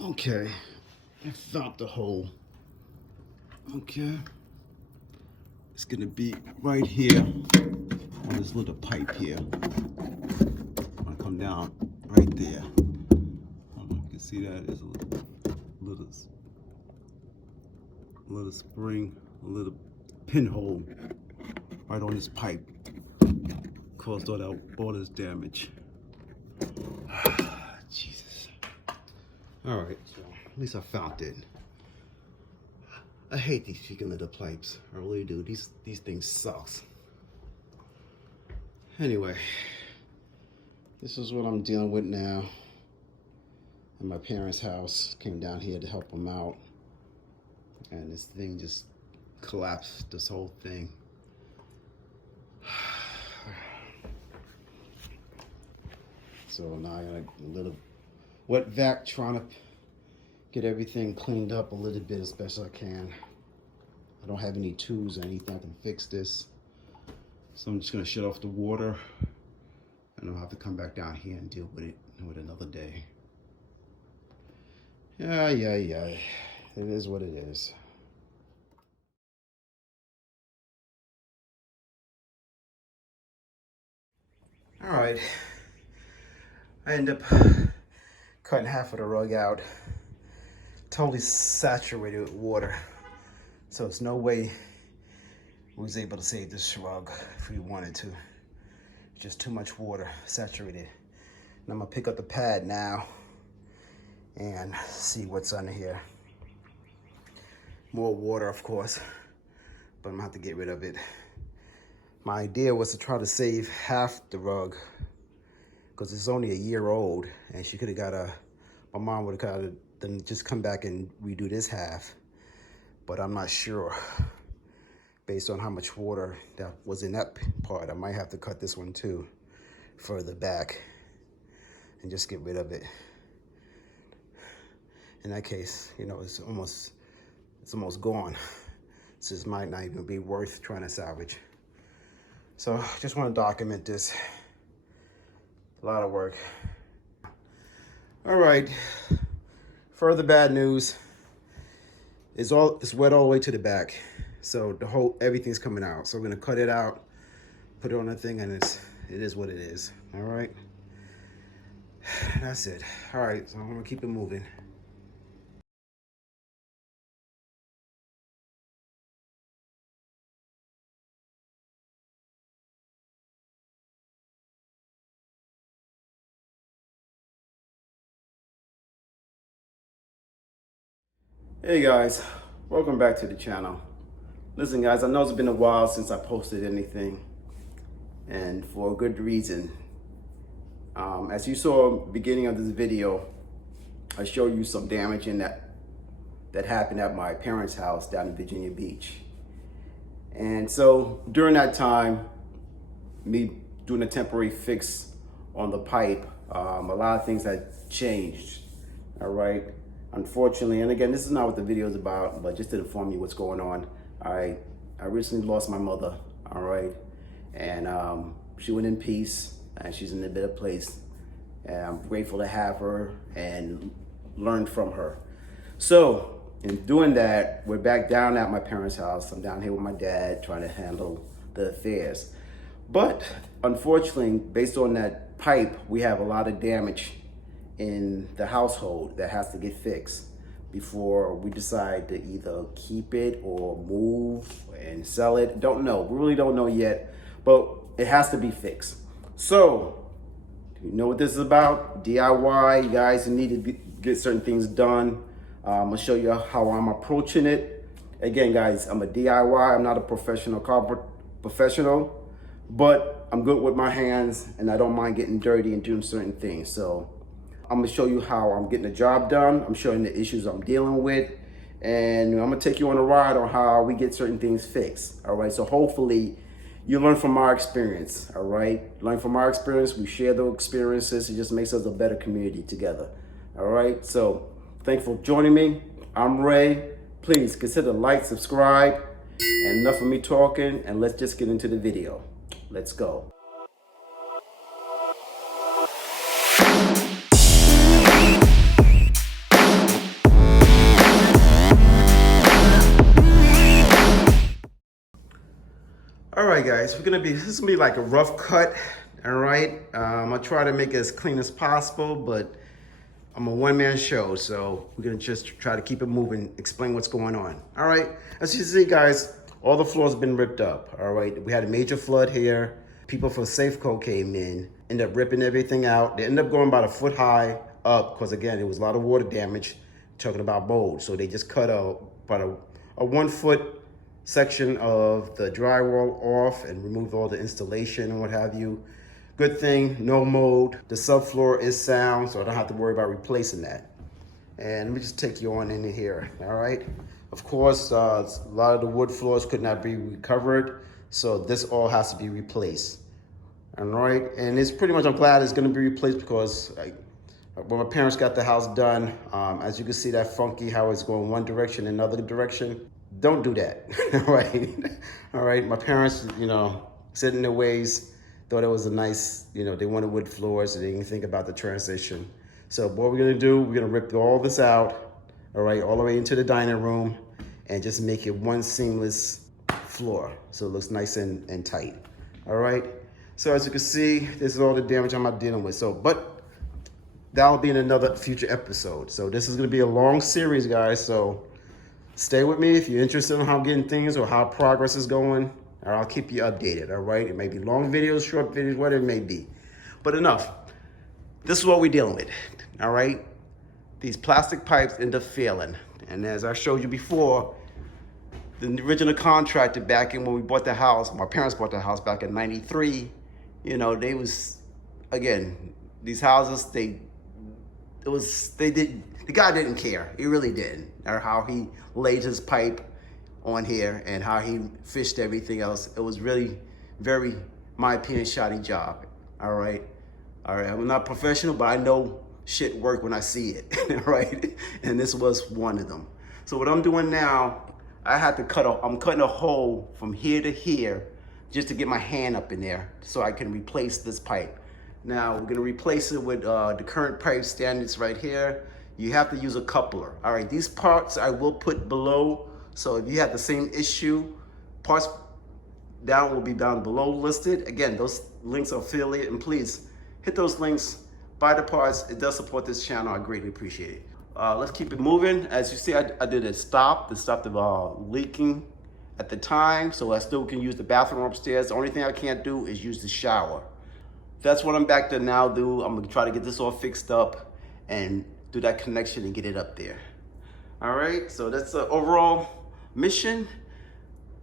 Okay, I found the hole. Okay, it's gonna be right here on this little pipe here. I'm gonna come down right there. I don't know if you can see that. There's a little spring, a little pinhole right on this pipe. Caused all this damage. Jesus. All right, so at least I found it. I hate these chicken little pipes. I really do. These things suck. Anyway, this is what I'm dealing with now. At my parents' house, came down here to help them out, and this thing just collapsed. This whole thing. So now I got a little wet vac trying to get everything cleaned up a little bit as best I can. I don't have any tools or anything I can fix this. So I'm just gonna shut off the water and I'll have to come back down here and deal with it another day. Yeah. It is what it is. All right. I end up cutting half of the rug out. Totally saturated with water. So there's no way we was able to save this rug if we wanted to. Just too much water, saturated. And I'm gonna pick up the pad now and see what's under here. More water, of course, but I'm gonna have to get rid of it. My idea was to try to save half the rug because it's only a year old, and she could have got my mom would have then just come back and redo this half. But I'm not sure. Based on how much water that was in that part, I might have to cut this one too, further back, and just get rid of it. In that case, you know, it's almost gone. So this might not even be worth trying to salvage. So just want to document this. A lot of work. All right. Further bad news. It's wet all the way to the back. So everything's coming out. So we're gonna cut it out, put it on the thing, and it is what it is. All right. That's it. All right. So I'm gonna keep it moving. Hey guys, welcome back to the channel. Listen guys, I know it's been a while since I posted anything, and for a good reason. As you saw at the beginning of this video, I showed you some damage in that happened at my parents' house down in Virginia Beach. And so during that time, me doing a temporary fix on the pipe, a lot of things had changed, all right? Unfortunately, and again, this is not what the video is about, but just to inform you what's going on. I recently lost my mother, all right? And she went in peace, and she's in a better place. And I'm grateful to have her and learn from her. So in doing that, we're back down at my parents' house. I'm down here with my dad trying to handle the affairs. But unfortunately, based on that pipe, we have a lot of damage in the household that has to get fixed before we decide to either keep it or move and sell it. Don't know. We really don't know yet, but it has to be fixed. So, you know what this is about? DIY. You guys need to get certain things done. I'm gonna show you how I'm approaching it. Again, guys, I'm a DIY. I'm not a professional carpenter professional, but I'm good with my hands and I don't mind getting dirty and doing certain things. So I'm gonna show you how I'm getting the job done. I'm showing the issues I'm dealing with, and I'm gonna take you on a ride on how we get certain things fixed. All right, so hopefully you learn from our experience. All right, learn from our experience. We share the experiences. It just makes us a better community together. All right, so thank you for joining me. I'm Ray. Please consider like, subscribe, and enough of me talking, and let's just get into the video. Let's go. right, guys, this is gonna be like a rough cut. All right, I'm gonna try to make it as clean as possible, but I'm a one-man show, so we're gonna just try to keep it moving, explain what's going on. All right, as you see, guys, all the floors have been ripped up. All right, we had a major flood here. People from Safeco came in, ended up ripping everything out. They ended up going about a foot high up, because again, there was a lot of water damage, talking about mold. So they just cut about a 1 foot section of the drywall off and removed all the installation and what have you. Good thing, no mold. The subfloor is sound, so I don't have to worry about replacing that. And let me just take you on in here, all right? Of course, a lot of the wood floors could not be recovered, so this all has to be replaced, all right? And it's pretty much, I'm glad it's gonna be replaced, because when my parents got the house done, as you can see that funky, how it's going one direction, another direction. Don't do that, all right? All right, my parents, set in their ways, thought it was a nice, they wanted wood floors, so they didn't think about the transition. So what we're gonna do, we're gonna rip all this out, all right, all the way into the dining room, and just make it one seamless floor, so it looks nice and tight, all right? So as you can see, this is all the damage I'm not dealing with. So, but that'll be in another future episode. So this is gonna be a long series, guys, so stay with me if you're interested in how I'm getting things or how progress is going. Or I'll keep you updated, all right? It may be long videos, short videos, whatever it may be. But enough. This is what we're dealing with, all right? These plastic pipes end up failing. And as I showed you before, the original contractor back in when we bought the house, my parents bought the house back in '93, they was, again, these houses, the guy didn't care. He really didn't. Or how he laid his pipe on here and how he fished everything else. It was really very, my opinion, shoddy job. All right. I'm not professional, but I know shit work when I see it. All right. And this was one of them. So what I'm doing now, I had to I'm cutting a hole from here to here just to get my hand up in there so I can replace this pipe. Now we're gonna replace it with the current pipe standards right here. You have to use a coupler. All right, these parts I will put below. So if you have the same issue, parts down will be down below listed. Again, those links are affiliate, and please hit those links, buy the parts. It does support this channel. I greatly appreciate it. Let's keep it moving. As you see, I did a stop to stop the leaking at the time, so I still can use the bathroom upstairs. The only thing I can't do is use the shower. That's what I'm back to now do. I'm gonna try to get this all fixed up and do that connection and get it up there. All right, so that's the overall mission.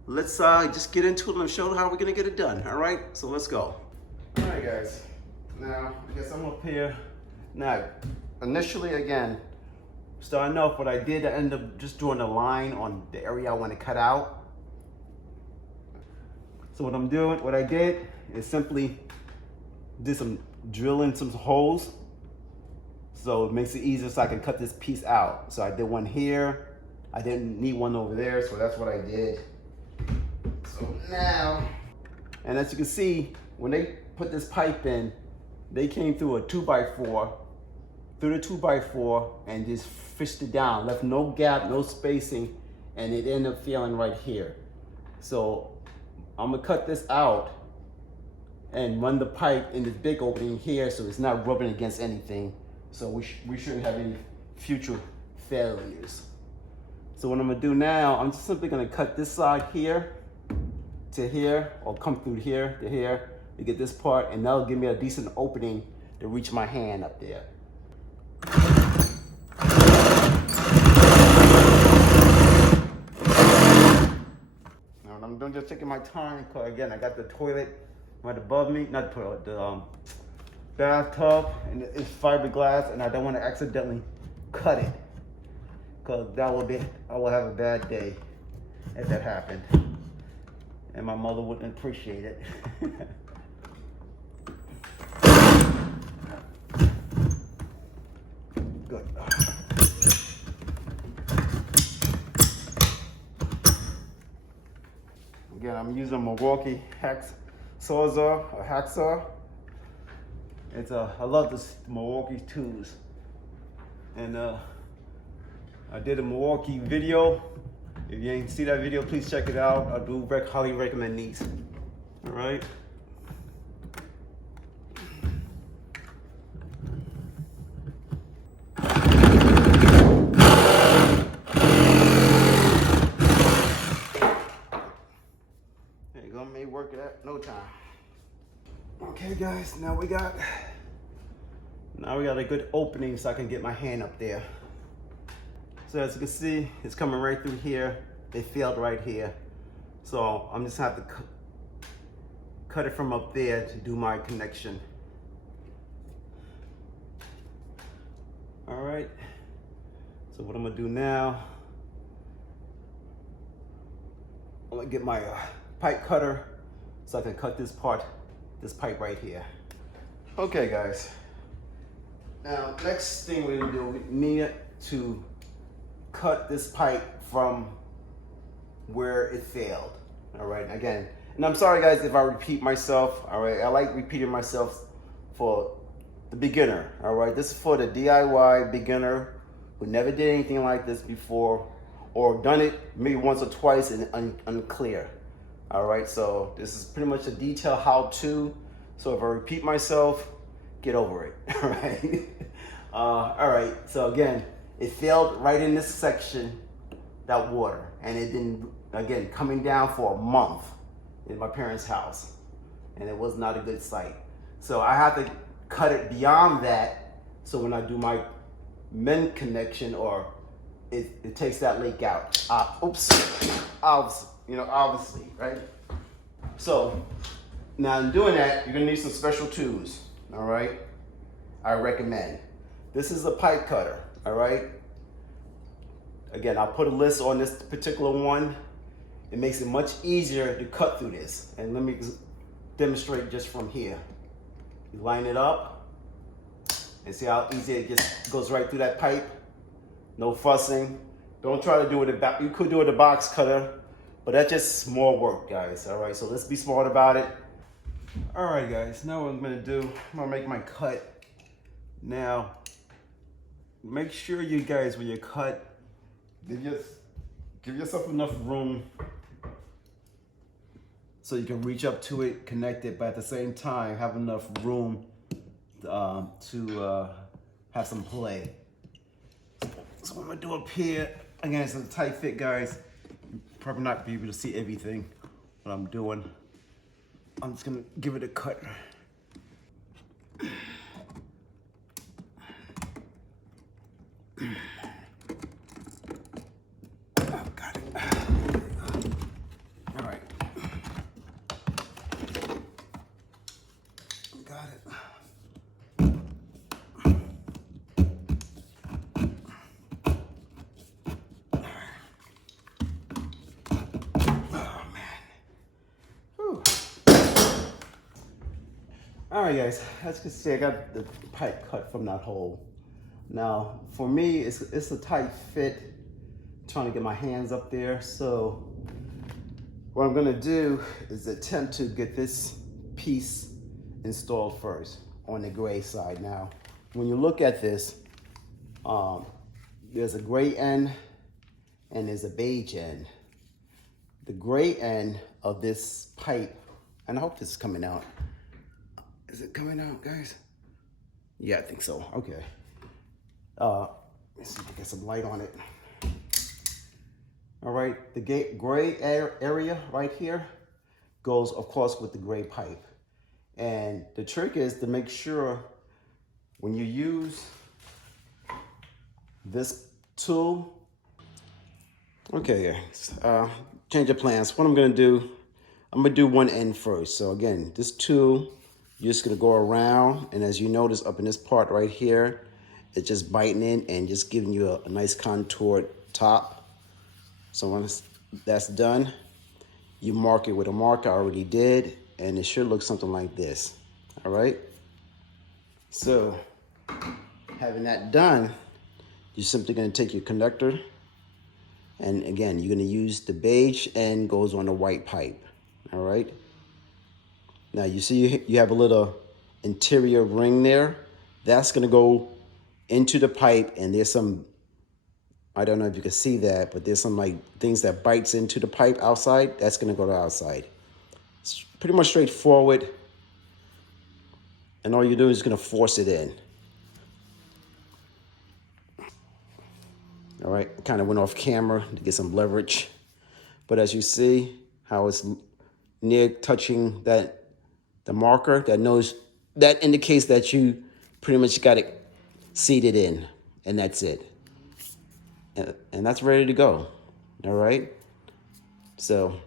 Let's just get into it and show how we're gonna get it done. All right, so let's go. All right, guys. Now, I guess I'm up here. Now, initially, again, starting off, what I did, I ended up just drawing a line on the area I want to cut out. So what I did is simply did some drilling some holes. So it makes it easier so I can cut this piece out. So I did one here. I didn't need one over there, so that's what I did. So now, and as you can see, when they put this pipe in, they came through a 2x4, through the 2x4, and just fished it down, left no gap, no spacing, and it ended up failing right here. So I'm gonna cut this out and run the pipe in this big opening here so it's not rubbing against anything. So we shouldn't have any future failures. So what I'm gonna do now, I'm just simply gonna cut this side here to here, or come through here to here to get this part, and that'll give me a decent opening to reach my hand up there. Now what I'm doing, just taking my time, because again, I got the toilet right above me, not the toilet, the bathtub, and it's fiberglass, and I don't want to accidentally cut it, because I will have a bad day if that happened, and my mother wouldn't appreciate it. Good. Again, I'm using a Milwaukee hacksaw. I love this Milwaukee tools. And I did a Milwaukee video. If you ain't see that video, please check it out. I do highly recommend these. All right. There you go, may work it at no time. Okay guys, now we got a good opening so I can get my hand up there. So as you can see, it's coming right through here. It failed right here. So I'm just gonna have to cut it from up there to do my connection. All right, so what I'm gonna do now, I'm gonna get my pipe cutter so I can cut this pipe right here. Okay guys, now next thing we're gonna do, we need to cut this pipe from where it failed. All right, again, and I'm sorry guys if I repeat myself. All right, I like repeating myself for the beginner. All right, this is for the DIY beginner who never did anything like this before, or done it maybe once or twice and unclear. All right, so this is pretty much a detailed how-to. So if I repeat myself, get over it. All right. All right, so again, it failed right in this section, that water, and it didn't, again, coming down for a month in my parents' house, and it was not a good sight. So I have to cut it beyond that, so when I do my mend connection, or it takes that leak out. Obviously, right? So now in doing that, you're gonna need some special tools, all right? I recommend. This is a pipe cutter, all right? Again, I'll put a list on this particular one. It makes it much easier to cut through this. And let me demonstrate just from here. You line it up and see how easy it just goes right through that pipe. No fussing. Don't try to do it, you could do it with a box cutter, but that's just more work, guys, all right? So let's be smart about it. All right, guys, now what I'm gonna do, I'm gonna make my cut. Now, make sure you guys, when you cut, give yourself enough room so you can reach up to it, connect it, but at the same time, have enough room to have some play. So what I'm gonna do up here, again, it's a tight fit, guys. You'll probably not be able to see everything what I'm doing. I'm just gonna give it a cut. Got it. All right. Got it. All right, guys, as you can see, I got the pipe cut from that hole. Now, for me, it's a tight fit, trying to get my hands up there. So what I'm gonna do is attempt to get this piece installed first on the gray side. Now, when you look at this, there's a gray end and there's a beige end. The gray end of this pipe, and I hope this is coming out. Is it coming out, guys? Yeah, I think so. Okay. Let's see if I get some light on it. All right, the gray area right here goes, of course, with the gray pipe. And the trick is to make sure when you use this tool, okay, change of plans. What I'm gonna do, I'm gonna do one end first. So again, this tool, you're just gonna go around, and as you notice up in this part right here, it's just biting in and just giving you a nice contoured top. So once that's done, you mark it with a marker I already did, and it should look something like this, all right? So having that done, you're simply gonna take your conductor, and again, you're gonna use the beige end goes on the white pipe, all right? Now you see you have a little interior ring there. That's gonna go into the pipe, and there's some, I don't know if you can see that, but there's some like things that bites into the pipe outside. That's gonna go to outside. It's pretty much straightforward. And all you're doing is gonna force it in. All right, kind of went off camera to get some leverage. But as you see how it's near touching the marker, that indicates that you pretty much got it seated in, and that's it. And that's ready to go. All right. So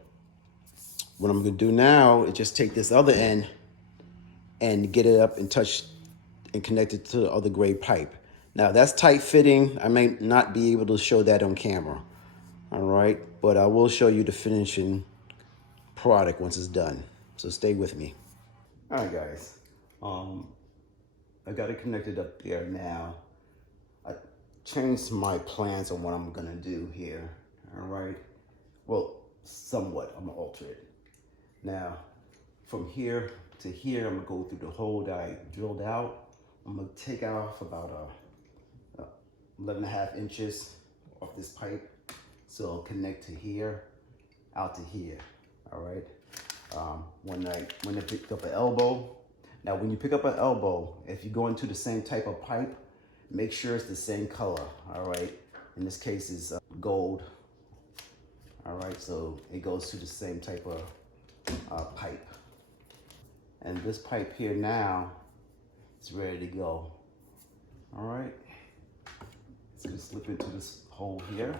what I'm gonna do now is just take this other end and get it up and touch and connect it to the other gray pipe. Now that's tight fitting. I may not be able to show that on camera. All right, but I will show you the finishing product once it's done. So stay with me. All right, guys. I got it connected up there now. I changed my plans on what I'm gonna do here. All right. Well, somewhat. I'm gonna alter it. Now, from here to here, I'm gonna go through the hole that I drilled out. I'm gonna take off about 11.5 inches off this pipe, so it'll connect to here, out to here. All right. When I picked up an elbow. Now, when you pick up an elbow, if you go into the same type of pipe, make sure it's the same color. All right. In this case, it's gold. All right. So it goes to the same type of pipe. And this pipe here now is ready to go. All right. It's gonna slip into this hole here.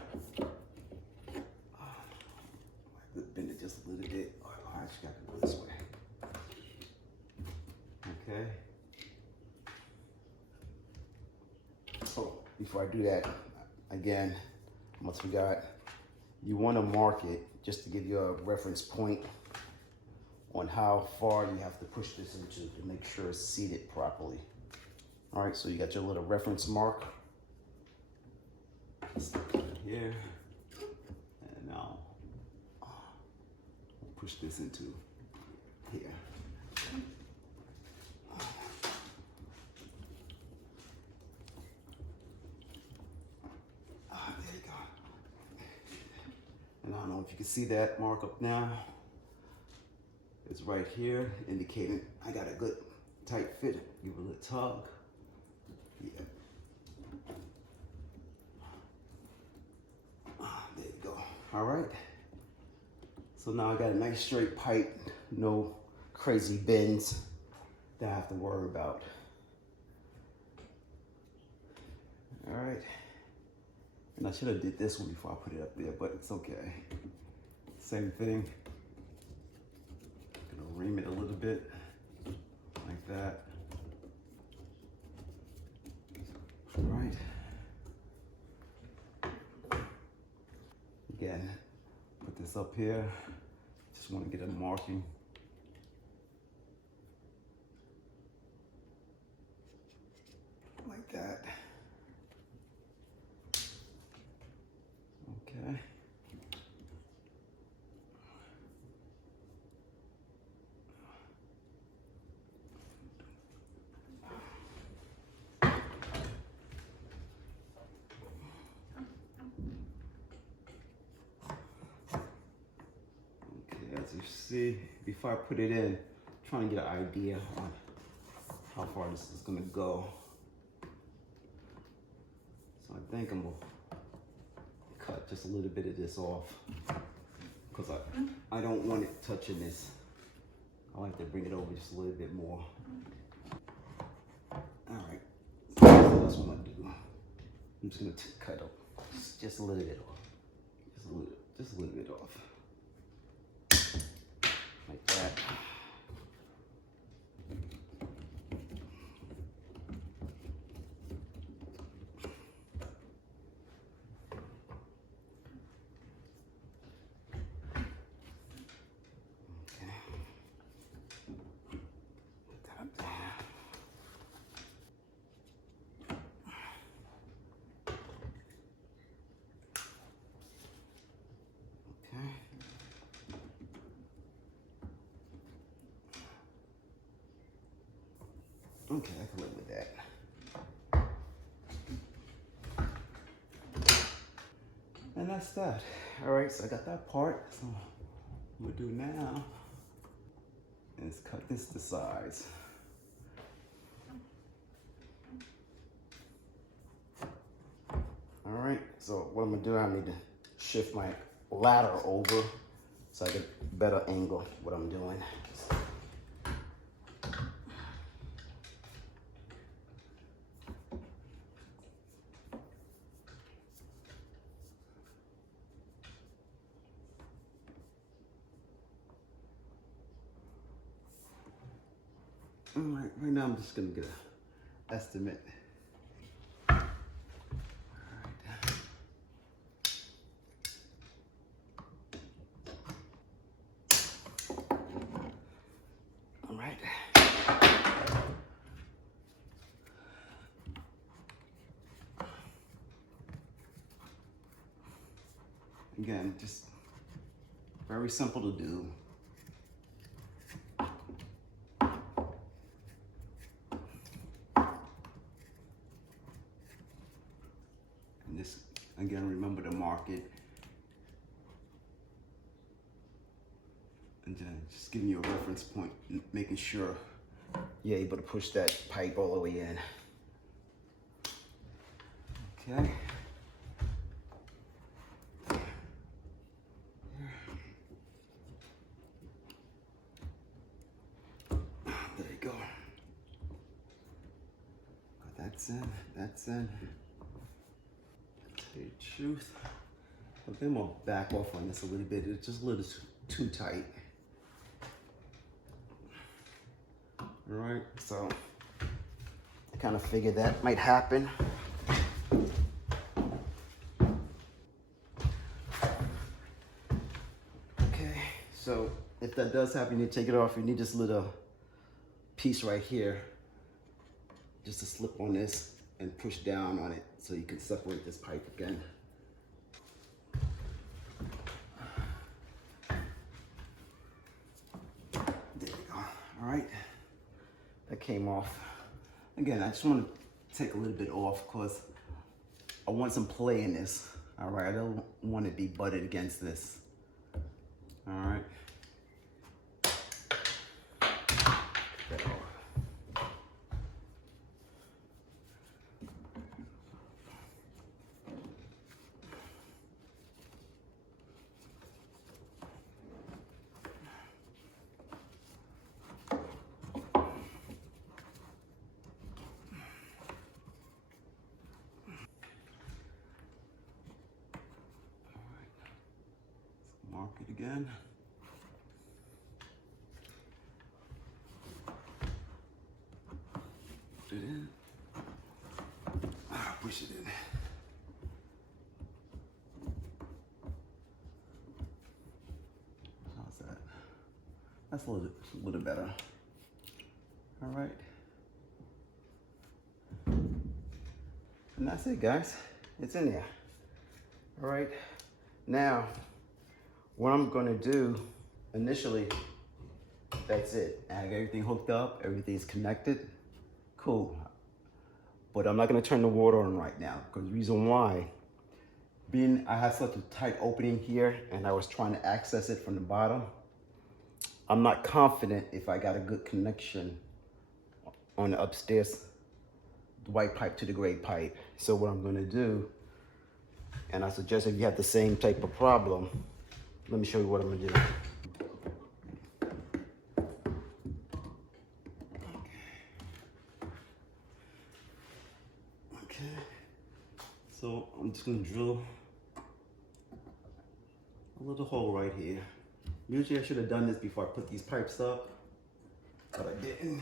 Bend it just a little bit. Oh, I actually got to go this way. Okay. So before I do that, again, I almost forgot. You want to mark it just to give you a reference point on how far you have to push this into to make sure it's seated properly. All right, so you got your little reference mark. Here. And now push this into here. There you go. And I don't know if you can see that mark up now. It's right here, indicating I got a good tight fit. Give it a little tug. Yeah. There you go. All right. So now I got a nice straight pipe, no crazy bends that I have to worry about. All right. And I should have did this one before I put it up there, but it's okay. Same thing. Gonna ream it a little bit, like that. All right. Again, put this up here. Just want to get a marking. Like that. Okay. As you see, before I put it in, I'm trying to get an idea on how far this is gonna go. So I think I'm gonna cut just a little bit of this off because I don't want it touching this. I like to bring it over just a little bit more. All right, so that's what I'm gonna do. I'm just gonna cut up just a little bit off. Just a little bit off. Like that. Okay. Put that up there. Okay. Okay, I can live with that. And that's that. All right, so I got that part. So what we'll do now is cut this to size. All right, so what I'm gonna do, I need to shift my ladder over so I get a better angle what I'm doing. All right, right now I'm just gonna get an estimate. All right. Again, just very simple to do. And this, again, remember to mark it. And then just giving you a reference point, making sure you're able to push that pipe all the way in. Okay. There you go. That's in, that's in. To tell you the truth, I'm gonna back off on this a little bit. It's just a little too tight. All right, so I kind of figured that might happen. Okay, so if that does happen, you need to take it off. You need this little piece right here just to slip on this and push down on it so you can separate this pipe again. There you go. All right, that came off. Again, I just want to take a little bit off because I want some play in this. All right, I don't want to be butted against this. All right. Mark it again. Put it in. Push it in. How's that? That's a little better. All right. And that's it, guys. It's in there. All right. Now, what I'm gonna do initially, that's it. I have everything hooked up, everything's connected. Cool. But I'm not gonna turn the water on right now, because the reason why, being I have such a tight opening here and I was trying to access it from the bottom, I'm not confident if I got a good connection on the upstairs, the white pipe to the gray pipe. So what I'm gonna do, and I suggest if you have the same type of problem, let me show you what I'm gonna do. Okay. So I'm just gonna drill a little hole right here. Usually I should have done this before I put these pipes up, but I didn't.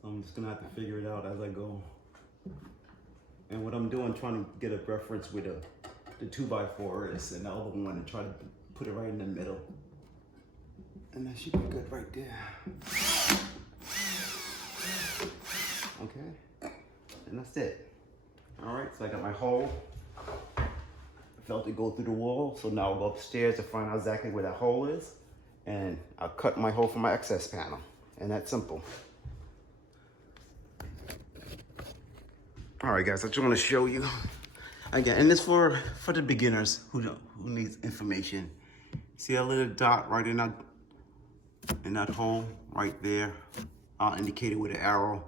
So I'm just gonna have to figure it out as I go. And what I'm doing, trying to get a reference with the 2x4 is, and the other one, and try to put it right in the middle. And that should be good right there. Okay, and that's it. All right, so I got my hole. I felt it go through the wall, so now I'll go upstairs to find out exactly where that hole is, and I'll cut my hole from my access panel, and that's simple. All right, guys, I just want to show you again, and it's for the beginners who needs information. See that little dot right in that in that hole right there, I'll indicate it with an arrow.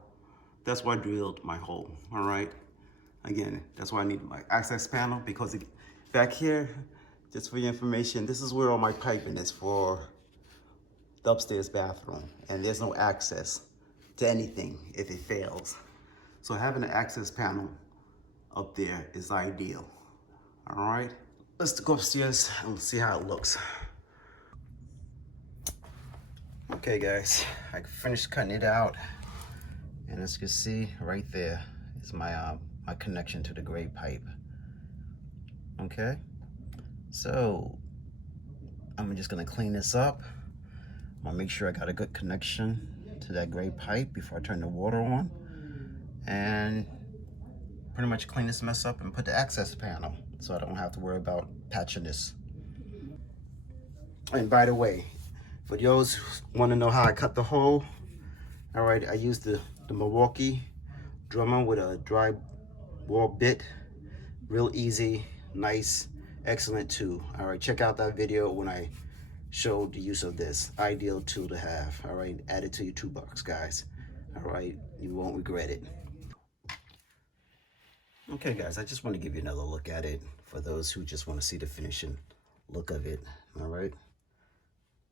That's why I drilled my hole, all right? Again, that's why I need my access panel, because back here, just for your information, this is where all my piping is for the upstairs bathroom, and there's no access to anything if it fails. So having an access panel up there is ideal, all right? Let's go upstairs and see how it looks. Okay guys, I finished cutting it out, and as you can see right there is my my connection to the gray pipe. Okay, so I'm just gonna clean this up. I'm gonna make sure I got a good connection to that gray pipe before I turn the water on, and pretty much clean this mess up and put the access panel so I don't have to worry about patching this. And by the way, for those who want to know how I cut the hole, all right, I used the Milwaukee drummer with a dry wall bit. Real easy, nice, excellent tool. All right, check out that video when I showed the use of this. Ideal tool to have. All right, add it to your toolbox, guys. All right, you won't regret it. Okay, guys, I just want to give you another look at it for those who just want to see the finishing look of it. All right.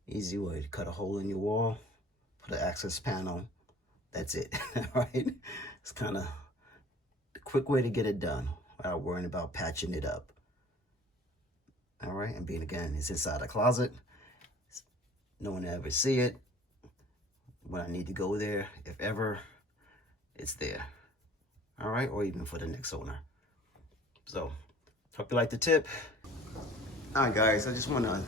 Easy way to cut a hole in your wall, put an access panel, that's it. All right, it's kind of the quick way to get it done without worrying about patching it up. All right, and being, again, it's inside a closet, no one will ever see it. When I need to go there, if ever, it's there. All right, or even for the next owner. So hope you like the tip. All right guys, I just want to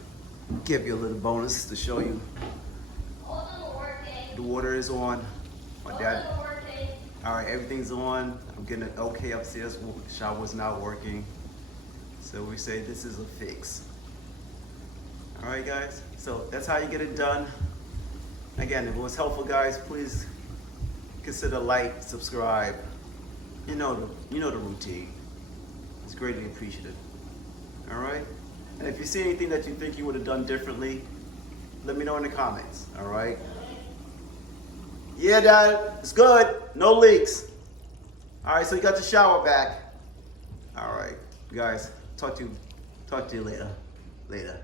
give you a little bonus to show you. The water is on. My dad. All right, everything's on. I'm getting it okay upstairs. Shower's not working. So we say this is a fix. All right, guys. So that's how you get it done. Again, if it was helpful, guys, please consider like, subscribe. You know the routine. It's greatly appreciated. All right. And if you see anything that you think you would have done differently, let me know in the comments, all right? Yeah, Dad, it's good. No leaks. All right, so you got the shower back. All right, guys, talk to you later. Later.